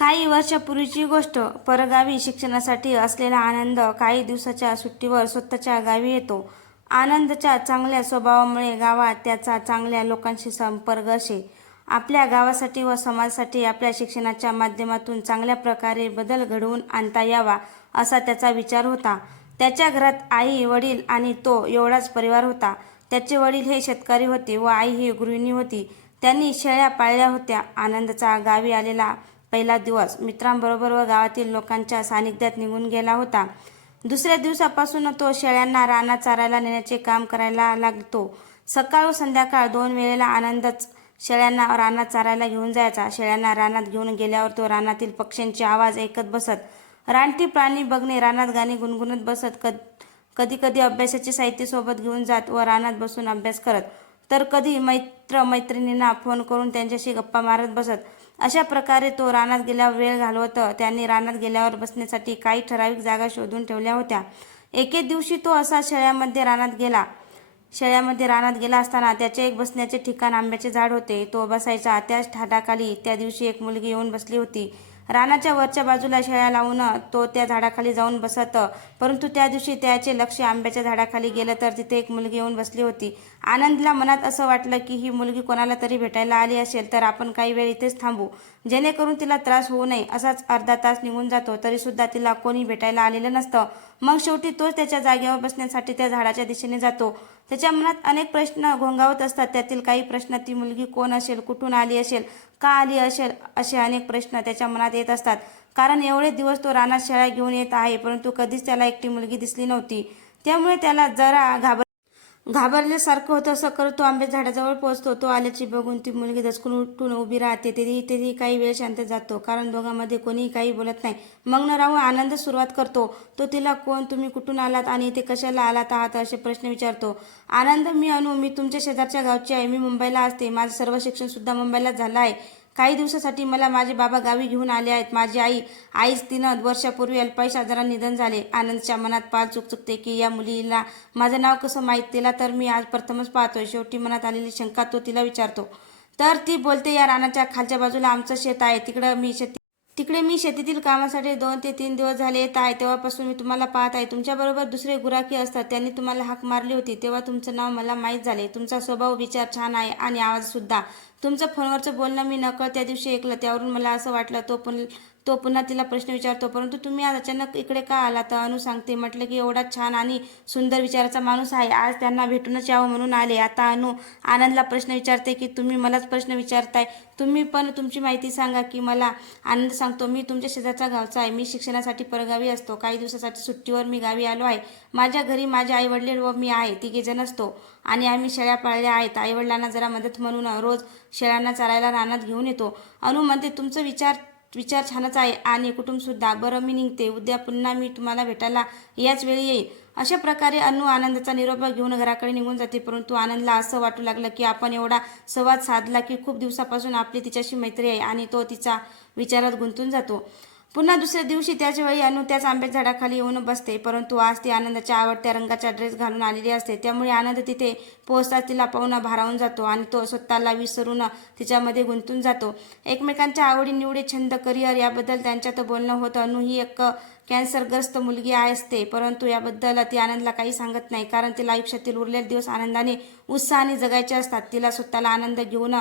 काही वर्षापूर्वीची गोष्ट. परगावी शिक्षणासाठी असलेला आनंद काही दिवसाच्या सुट्टीवर स्वतःच्या गावी येतो. आनंदच्या चांगल्या स्वभावामुळे गावात त्याचा चांगल्या लोकांशी संपर्क असे. आपल्या गावासाठी व समाजासाठी आपल्या शिक्षणाच्या माध्यमातून चांगल्या प्रकारे बदल घडवून आणता यावा असा त्याचा विचार होता. त्याच्या घरात आई वडील आणि तो एवढाच परिवार होता. त्याचे वडील हे शेतकरी होते व आई ही गृहिणी होती. त्यांनी शेळ्या पाळल्या होत्या. आनंदचा गावी आलेला पहिला दिवस. मित्रांबरोबर व गावातील लोकांच्या सानिध्यात निघून गेला होता. दुसऱ्या दिवसापासून तो शेळ्यांना रानात चारायला नेण्याचे काम करायला लागतो. सकाळ व संध्याकाळ दोन वेळेला आनंदच शेळ्यांना रानात चारायला घेऊन जायचा. शेळ्यांना रानात घेऊन गेल्यावर तो रानातील पक्ष्यांचे आवाज ऐकत बसत. रानटी प्राणी बघणे रानात गाणी गुणगुणत बसत कद कधी कधी अभ्यासाचे साहित्य सोबत घेऊन जात व रानात बसून अभ्यास करत. तर कधी मैत्र मैत्रिणींना फोन करून त्यांच्याशी गप्पा मारत बसत. अशा प्रकारे तो रानात गेल्यावर वेळ घालवत. त्यांनी रानात गेल्यावर बसण्यासाठी काही ठराविक जागा शोधून ठेवल्या होत्या. एके दिवशी तो असा शेळ्यामध्ये रानात गेला. शेळ्यामध्ये रानात गेला असताना त्याचे एक बसण्याचे ठिकाण आंब्याचे झाड होते. तो बसायचा त्याच ठाटाखाली त्या दिवशी एक मुलगी येऊन बसली होती. रानाच्या वरच्या बाजूला शेळ्या लावून तो त्या झाडाखाली जाऊन बसत. परंतु त्या दिवशी त्याचे लक्ष आंब्याच्या झाडाखाली गेलं तर तिथे एक मुलगी येऊन बसली होती. आनंदला मनात असं वाटलं की ही मुलगी कोणाला तरी भेटायला आली असेल तर आपण काही वेळ इथेच थांबू. जेणेकरून तिला त्रास होऊ नये असाच अर्धा तास निघून जातो. तरीसुद्धा तिला कोणी भेटायला आलेलं नसतं. मग शेवटी तोच त्याच्या जागेवर बसण्यासाठी त्या झाडाच्या दिशेने जातो. त्याच्या मनात अनेक प्रश्न घोंगावत असतात. त्यातील काही प्रश्न ती मुलगी कोण असेल? कुठून आली असेल? का आली असेल असे अनेक प्रश्न त्याच्या मनात येत असतात. कारण एवढे दिवस तो रानात शेळ्या घेऊन येत आहे परंतु कधीच त्याला एकटी मुलगी दिसली नव्हती. त्यामुळे त्याला जरा घाबर घाबरल्यासारखं होतं असं करतो तो आंबे झाडाजवळ पोहोचतो. तो आल्याची बघून ती मुलगी दचकून उठून उभी राहते. तेही तेही काही वेळ शांत जातो. कारण दोघांमध्ये कोणीही काही बोलत नाही. मग न राहू आनंद सुरुवात करतो. तो तिला कोण? तुम्ही कुठून आलात आणि इथे कशाला आलात आहात? असे प्रश्न विचारतो. आनंद मी अनु मी तुमच्या शेजारच्या गावची आहे. मी मुंबईला असते. माझं सर्व शिक्षणसुद्धा मुंबईला मुंबईलाच झालं आहे. काही दिवसासाठी मला माझे बाबा गावी घेऊन आले आहेत. माझी आई आईच तिनं वर्षापूर्वी अल्पायुष आजारात निधन झाले. आनंदच्या मनात पाल चुकचुकते की या मुलीला माझं नाव कसं माहीत? तिला तर मी आज प्रथमच पाहतोय. शेवटी मनात आलेली शंका तो तिला विचारतो. तर ती बोलते या रानाच्या खालच्या बाजूला आमचं शेत आहे. तिकडं मी शेती तिकडे मी शेतीतील कामासाठी दोन ते तीन दिवस झाले येत आहे. तेव्हापासून मी तुम्हाला पाहत आहे. तुमच्याबरोबर दुसरे गुराखी असतात. त्यांनी तुम्हाला हाक मारली होती. तेव्हा तुमचं नाव मला माहीत झाले. तुमचा स्वभाव विचार छान आहे आणि आवाजसुद्धा तुमचं फोनवरचं बोलणं मी नकळ त्या दिवशी ऐकलं. त्यावरून मला असं वाटलं तो पण तो पुन्हा तिला प्रश्न विचारतो परंतु तुम्ही आज अचानक इकडे का आला तर अनु सांगते म्हटलं की एवढा छान आणि सुंदर विचाराचा माणूस आहे. आज त्यांना भेटूनच यावं म्हणून आले. आता अनु आनंदला प्रश्न विचारते की तुम्ही मलाच प्रश्न विचारताय. तुम्ही पण तुमची माहिती सांगा की मला आनंद सांगतो. मी तुमच्या शेजारचा गावचा आहे. मी शिक्षणासाठी परगावी असतो. काही दिवसासाठी सुट्टीवर मी गावी आलो आहे. माझ्या घरी माझे आई वडील व मी आहे. तिघेजण असतो. आणि आम्ही शेळ्या पाळल्या आहेत. आईवडिलांना जरा मदत म्हणून रोज शेळ्यांना चालायला रानात घेऊन येतो. अनु म्हणते तुमचं विचार विचार छानच आहे आणि कुटुंबसुद्धा बरं मी निघते. उद्या पुन्हा मी तुम्हाला भेटायला याच वेळी येईल अशा प्रकारे अनु आनंदाचा निरोप घेऊन घराकडे निघून जाते. परंतु आनंदला असं वाटू लागलं की आपण एवढा संवाद साधला की खूप दिवसापासून आपली तिच्याशी मैत्री आहे आणि तो तिचा विचारात गुंतून जातो. पुन्हा दुसऱ्या दिवशी त्याचवेळी अनु त्याच आंब्याच्या झाडाखाली येऊन बसते. परंतु आज ती आनंदाच्या आवडत्या रंगाचा ड्रेस घालून आलेली असते. त्यामुळे आनंद तिथे पोहोचताच तिला पाहुणा भारावून जातो आणि तो स्वतःला विसरून तिच्यामध्ये गुंतून जातो. एकमेकांच्या आवडीनिवडी छंद करिअर याबद्दल त्यांच्यात बोलणं होतं अनु ही एक कॅन्सरग्रस्त मुलगी आहे असते. परंतु याबद्दल ती आनंदला काही सांगत नाही. कारण तिला आयुष्यातील उरलेले दिवस आनंदाने उत्साहाने जगायचे असतात. तिला स्वतःला आनंद घेऊन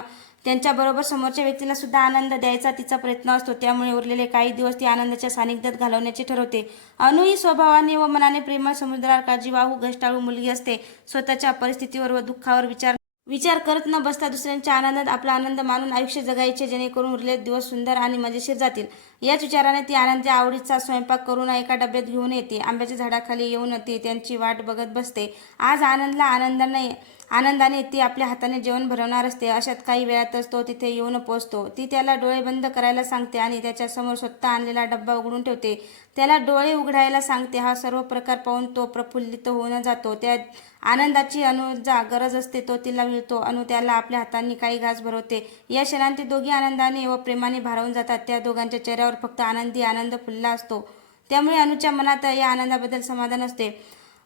त्यांच्याबरोबर समोरच्या व्यक्तीला सुद्धा आनंद द्यायचा तिचा प्रयत्न असतो. त्यामुळे उरलेले काही दिवस ती आनंदाच्या सानिध्यात घालवण्याचे ठरवते. अनु ही स्वभावाने व मनाने प्रेमळ समुद्रावर काळजीवाहू घष्टाळू मुलगी असते. स्वतःच्या परिस्थितीवर व दुःखावर विचार विचार करत न बसता दुसऱ्यांच्या आनंदात आपला आनंद मानून आयुष्य जगायचे जेणेकरून उरलेले दिवस सुंदर आणि मजेशीर जातील. याच विचाराने ती आनंदच्या आवडीचा स्वयंपाक करून एका डब्यात घेऊन येते. आंब्याच्या झाडाखाली येऊन ती त्यांची वाट बघत बसते. आज आनंदला आनंद नाही आनंदाने ती आपल्या हाताने जेवण भरवणार असते. अशात काही वेळातच तो तिथे येऊन पोचतो ती त्याला डोळे बंद करायला सांगते आणि त्याच्यासमोर स्वतः आणलेला डब्बा उघडून ठेवते. त्याला डोळे उघडायला सांगते. हा सर्व प्रकार पाहून तो प्रफुल्लित होऊन जातो. त्या आनंदाची अनुजा गरज असते तो तिला मिळतो अनु त्याला आपल्या हातांनी काही घास भरवते. या क्षणांत ते दोघी आनंदाने व प्रेमाने भारावून जातात. त्या दोघांच्या चेहऱ्यावर फक्त आनंदी आनंद फुलला असतो. त्यामुळे अनुच्या मनात या आनंदाबद्दल समाधान असते.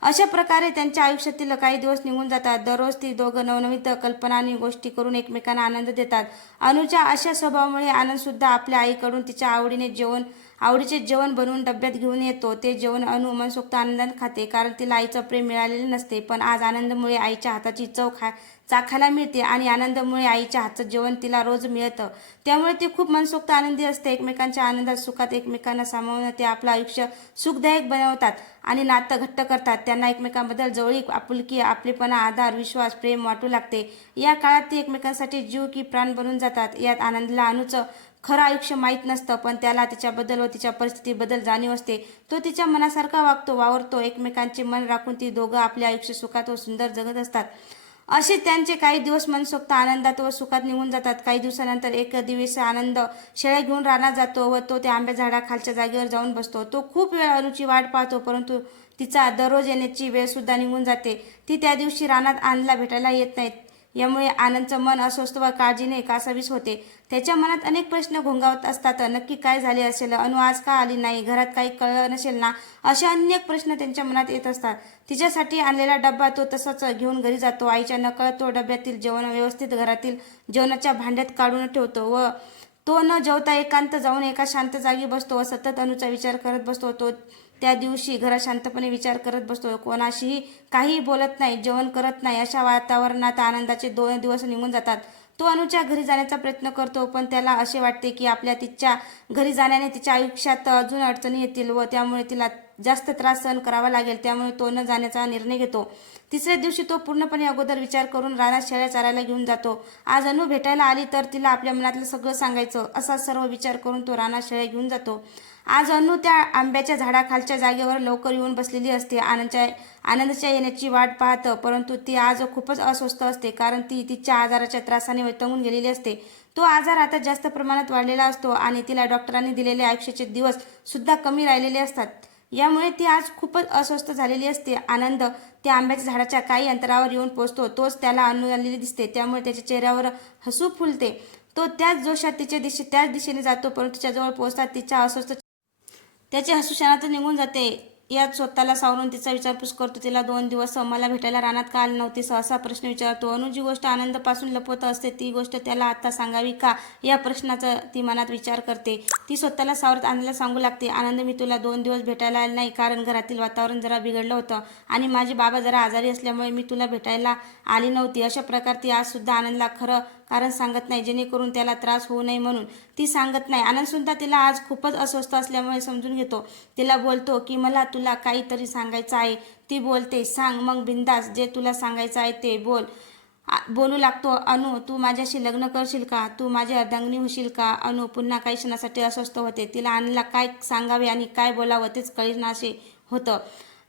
अशा प्रकारे त्यांच्या आयुष्यातील काही दिवस निघून जातात. दररोज ती दोघं नवनवीत कल्पना आणि गोष्टी करून एकमेकांना आनंद देतात. अनुच्या अशा स्वभावामुळे आनंदसुद्धा आपल्या आईकडून तिच्या आवडीने जेवण आवडीचे जेवण बनवून डब्यात घेऊन येतो. ते जेवण अनु मनसोक्त आनंदाने खाते. कारण तिला आईचं प्रेम मिळालेले नसते. पण आज आनंदमुळे आईच्या हाताची चव खा चाखायला मिळते आणि आनंदमुळे आईच्या हातचं जेवण तिला रोज मिळतं. त्यामुळे ती खूप मनसोक्त आनंदी असते. एकमेकांच्या आनंदात सुखात एकमेकांना सामावून ते आपलं आयुष्य सुखदायक बनवतात आणि नातं घट्ट करतात. त्यांना एकमेकांबद्दल जवळीक आपुलकी आपलेपणा आधार विश्वास प्रेम वाटू लागते. या काळात ते एकमेकांसाठी जीव की प्राण बनून जातात. यात आनंदला अनुचं खरं आयुष्य माहीत नसतं पण त्याला तिच्याबद्दल व तिच्या परिस्थितीबद्दल जाणीव असते. तो तिच्या मनासारखा वागतो वावरतो एकमेकांचे मन राखून ती दोघं आपले आयुष्य सुखात व सुंदर जगत असतात. असे त्यांचे काही दिवस मनसोक्त आनंदात व सुखात निघून जातात. काही दिवसानंतर एक दिवस आनंद शेळ्या घेऊन रानात जातो व तो त्या आंब्या झाडाखालच्या जागेवर जाऊन बसतो. तो खूप वेळ अनुची वाट पाहतो परंतु तिचा दररोज येण्याची वेळसुद्धा निघून जाते. ती त्या दिवशी रानात आनंदला भेटायला येत नाहीत. यामुळे आनंदचं मन अस्वस्थ व काळजीने कासावीस होते. त्याच्या मनात अनेक प्रश्न घोंगावत असतात. नक्की काय झाले असेल? अनु आज का आली नाही? घरात काही कळलं नसेल ना? असे अनेक प्रश्न त्यांच्या मनात येत असतात. तिच्यासाठी आणलेला डब्बा तो तसाच घेऊन घरी जातो. आईच्या नकळत तो डब्यातील जेवण व्यवस्थित घरातील जेवणाच्या भांड्यात काढून ठेवतो व तो न जेवता एकांत जाऊन एका शांत जागी बसतो व सतत अनुचा विचार करत बसतो. तो त्या दिवशी घरात शांतपणे विचार करत बसतो कोणाशीही काहीही बोलत नाही जेवण करत नाही अशा वातावरणात आनंदाचे दोन दिवस निघून जातात. तो अनुच्या घरी जाण्याचा प्रयत्न करतो पण त्याला असे वाटते की आपल्या तिच्या घरी जाण्याने तिच्या आयुष्यात अजून अडचणी येतील व त्यामुळे तिला जास्त त्रास सहन करावा लागेल त्यामुळे तो न जाण्याचा निर्णय घेतो. तिसऱ्या दिवशी तो पूर्णपणे अगोदर विचार करून राणा शेळ्या चारायला घेऊन जातो. आज अनु भेटायला आली तर तिला आपल्या मनातलं सगळं सांगायचं असा सर्व विचार करून तो राणा शेळ्या घेऊन जातो. आज अनु त्या आंब्याच्या झाडाखालच्या जागेवर लवकर येऊन बसलेली असते. आनंदच्या आनंदाच्या येण्याची वाट पाहतं परंतु ती आज खूपच अस्वस्थ असते कारण ती तिच्या आजाराच्या त्रासाने वैतंगून गेलेली असते. तो आजार आता जास्त प्रमाणात वाढलेला असतो आणि तिला डॉक्टरांनी दिलेले आयुष्याचे दिवस सुद्धा कमी राहिलेले असतात. यामुळे ती आज खूपच अस्वस्थ झालेली असते. आनंद त्या आंब्याच्या झाडाच्या काही अंतरावर येऊन पोचतो. तोच त्याला अनु आलेली दिसते. त्यामुळे त्याच्या चेहऱ्यावर हसू फुलते. तो त्याच जोशात तिच्या दिशे त्याच दिशेने जातो परंतु तिच्याजवळ पोहोचतात तिच्या अस्वस्थ त्याचे हसू क्षणातच निघून जाते. यात स्वतःला सावरून तिचा विचारपूस करतो. तिला दोन दिवस मला भेटायला रानात का आली नव्हती? असा प्रश्न विचारतो. अनु जी गोष्ट आनंदपासून लपवत असते ती गोष्ट त्याला आता सांगावी का? या प्रश्नाचा ती मनात विचार करते. ती स्वतःला सावरत आनंदला सांगू लागते आनंद मी तुला दोन दिवस भेटायला आले नाही कारण घरातील वातावरण जरा बिघडलं होतं आणि माझे बाबा जरा आजारी असल्यामुळे मी तुला भेटायला आली नव्हती. अशा प्रकारे ती आजसुद्धा आनंदला खरं कारण सांगत नाही जेणेकरून त्याला त्रास होऊ नये म्हणून. ती सांगत नाही. आनंदसुद्धा तिला आज खूपच अस्वस्थ असल्यामुळे समजून घेतो. तिला बोलतो की मला तुला काहीतरी सांगायचं आहे. ती बोलते सांग मग बिंदास जे तुला सांगायचं आहे ते बोल. आ- बोलू लागतो अनु तू माझ्याशी लग्न करशील का? तू माझ्या अर्धांगणी होशील का? अनु पुन्हा काही क्षणासाठी अस्वस्थ होते. तिला आणला काय सांगावे आणि काय बोलावं तेच कळीनाशे होतं.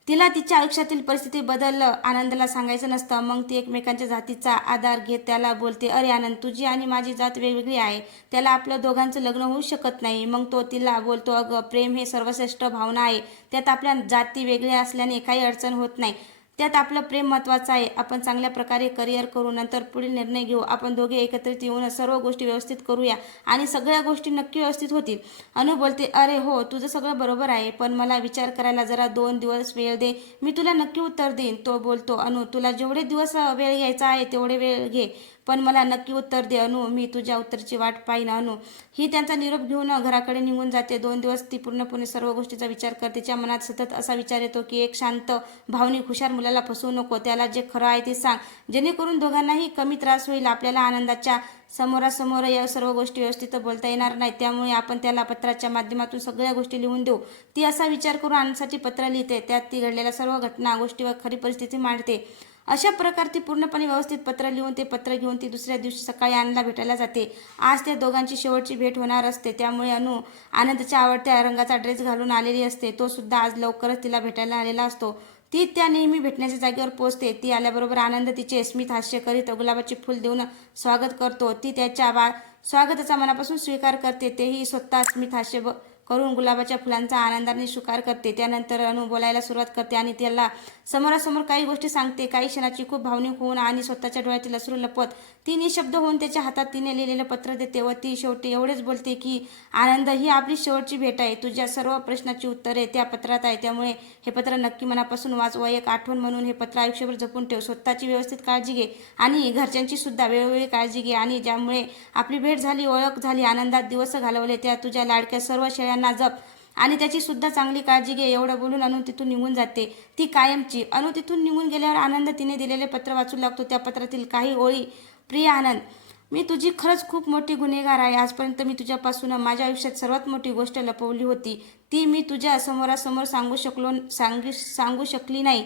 तिला तिच्या आयुष्यातील परिस्थिती बदल आनंदाला सांगायचं नसतं. मग ती एकमेकांच्या जातीचा आधार घेत त्याला बोलते अरे आनंद तुझी आणि माझी जात वेगवेगळी आहे. त्याला आपलं दोघांचं लग्न होऊ शकत नाही. मग तो तिला बोलतो अगं प्रेम हे सर्वश्रेष्ठ भावना आहे. त्यात आपल्या जाती वेगळ्या असल्याने काही अडचण होत नाही. त्यात आपलं प्रेम महत्त्वाचं आहे. आपण चांगल्या प्रकारे करिअर करू नंतर पुढील निर्णय घेऊ. आपण दोघे एकत्रित येऊन सर्व गोष्टी व्यवस्थित करूया. आणि सगळ्या गोष्टी नक्की व्यवस्थित होतील. अनु बोलते अरे हो तुझं सगळं बरोबर आहे पण मला विचार करायला जरा दोन दिवस वेळ दे. मी तुला नक्की उत्तर देईन. तो बोलतो अनु तुला जेवढे दिवस वेळ घ्यायचा आहे तेवढे वेळ घे. पण मला नक्की उत्तर दे अनु. मी तुझ्या उत्तराची वाट पाहिन अनु. ही त्यांचा निरोप घेऊन घराकडे निघून जाते. दोन दिवस ती पूर्णपणे सर्व गोष्टीचा विचार करते. तिच्या मनात सतत असा विचार येतो की एक शांत भावनिक हुशार मुलाला फसवू नको. त्याला जे खरं आहे ते सांग. जेणेकरून दोघांनाही कमी त्रास होईल. आपल्याला आनंदाच्या समोरासमोर या सर्व गोष्टी व्यवस्थित बोलता येणार नाही त्यामुळे आपण त्याला पत्राच्या माध्यमातून सगळ्या गोष्टी लिहून देऊ. ती असा विचार करून आनंदसाठी पत्र लिहिते. त्यात ती घडलेल्या सर्व घटना गोष्टीवर खरी परिस्थिती मांडते. अशा प्रकारे ती पूर्णपणे व्यवस्थित पत्र लिहून ते पत्र घेऊन ती दुसऱ्या दिवशी सकाळी अनला भेटायला जाते. आज त्या दोघांची शेवटची भेट होणार असते. त्यामुळे अनु आनंदच्या आवडत्या रंगाचा ड्रेस घालून आलेली असते. तो सुद्धा आज लवकरच तिला भेटायला आलेला असतो. ती त्या नेहमी भेटण्याच्या जागेवर पोहोचते. ती आल्याबरोबर आनंद तिचे स्मित हास्य करीत गुलाबाचे फुल देऊन स्वागत करतो. ती त्याच्या बा स्वागताचा मनापासून स्वीकार करते. तेही स्वतः स्मित हास्य ब- करून गुलाबाच्या फुलांचा आनंदाने स्वीकार करते. त्यानंतर अनु बोलायला सुरुवात करते आणि त्याला समोरासमोर काही गोष्टी सांगते. काही क्षणाची खूप भावनिक होऊन आणि स्वतःच्या डोळ्यातील अश्रू लपवत ती निशब्द होऊन त्याच्या हातात तिने लिहिलेलं पत्र देते. व ती शेवटी एवढेच बोलते की आनंद ही आपली शेवटची भेट आहे. तुझ्या सर्व प्रश्नाची उत्तरे त्या पत्रात आहे त्यामुळे हे पत्र नक्की मनापासून वाच. व एक आठवण म्हणून हे पत्र आयुष्यभर जपून ठेव. स्वतःची व्यवस्थित काळजी घे आणि घरच्यांची सुद्धा वेळोवेळी काळजी घे आणि ज्यामुळे आपली भेट झाली ओळख झाली आनंदात दिवस घालवले त्या तुझ्या लाडक्या सर्व शेळ्यांना जप आणि त्याची सुद्धा चांगली काळजी घे. एवढं बोलून अनु तिथून निघून जाते. ती कायमची. अनु तिथून निघून गेल्यावर आनंद तिने दिलेले पत्र वाचू लागतो. त्या पत्रातील काही ओळी प्रिय आनंद मी तुझी खरंच खूप मोठी गुन्हेगार आहे. आजपर्यंत मी तुझ्यापासून माझ्या आयुष्यात सर्वात मोठी गोष्ट लपवली होती. ती मी तुझ्या समोरासमोर सांगू शकलो सांगू सांगू शकली नाही.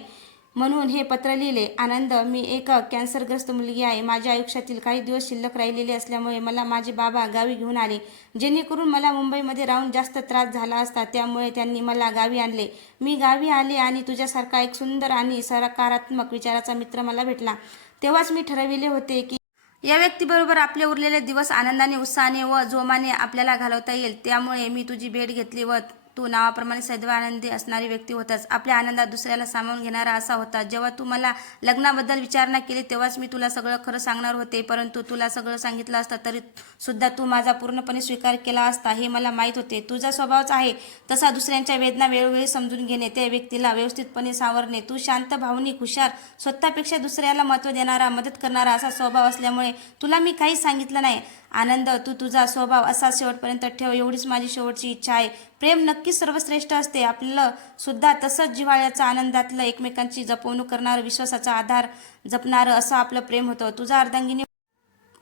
म्हणून हे पत्र लिहिले. आनंद मी एक कॅन्सरग्रस्त मुलगी आहे. माझ्या आयुष्यातील काही दिवस शिल्लक राहिलेले असल्यामुळे मला माझे बाबा गावी घेऊन आले जेणेकरून मला मुंबईमध्ये राहून जास्त त्रास झाला असता. त्यामुळे त्यांनी मला गावी आणले. मी गावी आले आणि तुझ्यासारखा एक सुंदर आणि सकारात्मक विचाराचा मित्र मला भेटला. तेव्हाच मी ठरविले होते की या व्यक्तीबरोबर आपले उरलेले दिवस आनंदाने उत्साहाने व जोमाने आपल्याला घालवता येईल. त्यामुळे मी तुझी भेट घेतली व तू नावाप्रमाणे सदैव आनंदी असणारी व्यक्ती होताच आपल्या आनंदात दुसऱ्याला सामावून घेणारा असा होता. जेव्हा तू मला लग्नाबद्दल विचारणा केली तेव्हाच मी तुला सगळं खरं सांगणार होते. परंतु तुला सगळं सांगितलं असतं तरी सुद्धा तू माझा पूर्णपणे स्वीकार केला असता हे मला माहीत होते. तुझा स्वभावच आहे तसा दुसऱ्यांच्या वेदना वेळोवेळी समजून घेणे त्या व्यक्तीला व्यवस्थितपणे सावरणे. तू शांत भावनिक हुशार स्वतःपेक्षा दुसऱ्याला महत्त्व देणारा मदत करणारा असा स्वभाव असल्यामुळे तुला मी काहीच सांगितलं नाही. आनंद तू तुझा स्वभाव असा शेवटपर्यंत ठेव एवढीच माझी शेवटची इच्छा आहे. प्रेम नक्कीच सर्वश्रेष्ठ असते. आपलं सुद्धा तसंच जिव्हाळ्याचा आनंदातलं एकमेकांची जपवणूक करणारं विश्वासाचा आधार जपणारं असं आपलं प्रेम होतं. तुझा अर्धांगिनी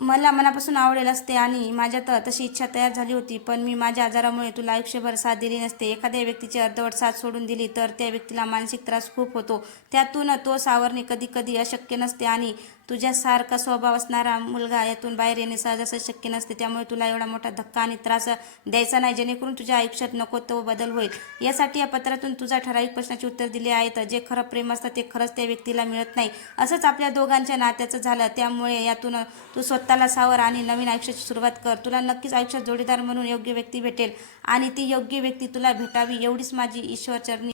मला मनापासून आवडेल असते आणि माझ्यात तशी इच्छा तयार झाली होती पण मी माझ्या आजारामुळे तुला आयुष्यभर साथ दिली नसते. एखाद्या व्यक्तीची अर्धवट साथ सोडून दिली तर त्या व्यक्तीला मानसिक त्रास खूप होतो. त्यातून तो सावरणे कधी कधी अशक्य नसते आणि तुझ्यासारखा स्वभाव असणारा मुलगा यातून बाहेर येणे सहजासहज शक्य नसते. त्यामुळे तुला एवढा मोठा धक्का आणि त्रास द्यायचा नाही. जेणेकरून तुझ्या आयुष्यात नको तो बदल होईल. यासाठी या पत्रातून तुझा ठराविक प्रश्नाचे उत्तर दिले आहेत. जे खरं प्रेम असतं ते खरंच त्या व्यक्तीला मिळत नाही. असंच आपल्या दोघांच्या नात्याचं झालं. त्यामुळे यातून तू स्वतःला सावर आणि नवीन आयुष्याची सुरुवात कर. तुला नक्कीच आयुष्यात जोडीदार म्हणून योग्य व्यक्ती भेटेल आणि ती योग्य व्यक्ती तुला भेटावी. एवढीच माझी ईश्वरचरणी